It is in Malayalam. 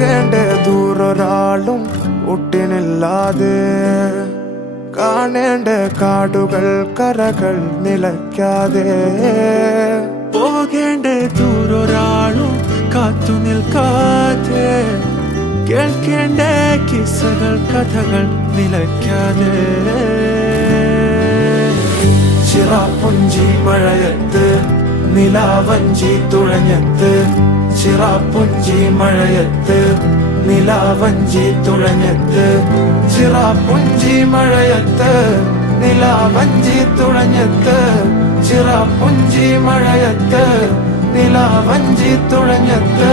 പോകേണ്ട ദൂരൊരാളും ഒട്ടിനില്ലാതെ കാണേണ്ട കാടുകൾ കരകൾ നിലയ്ക്കാതെ പോകേണ്ട ദൂരൊരാളും കാത്തു നിൽക്കാതെ കേൾക്കേണ്ട കിസ്സകൾ കഥകൾ നിലയ്ക്കാതെ ചിറാപ്പുഞ്ചി മഴയത്ത് നിലാവഞ്ചി തുഴഞ്ഞത്ത് ചിറാപ്പുഞ്ചി മഴയത്ത് നിലാവഞ്ചി തുഴഞ്ഞത്ത് ചിറാപ്പുഞ്ചി മഴയത്ത് നിലാവഞ്ചി തുഴഞ്ഞത്ത് ചിറാപ്പുഞ്ചി മഴയത്ത് നിലാവഞ്ചി തുഴഞ്ഞത്ത്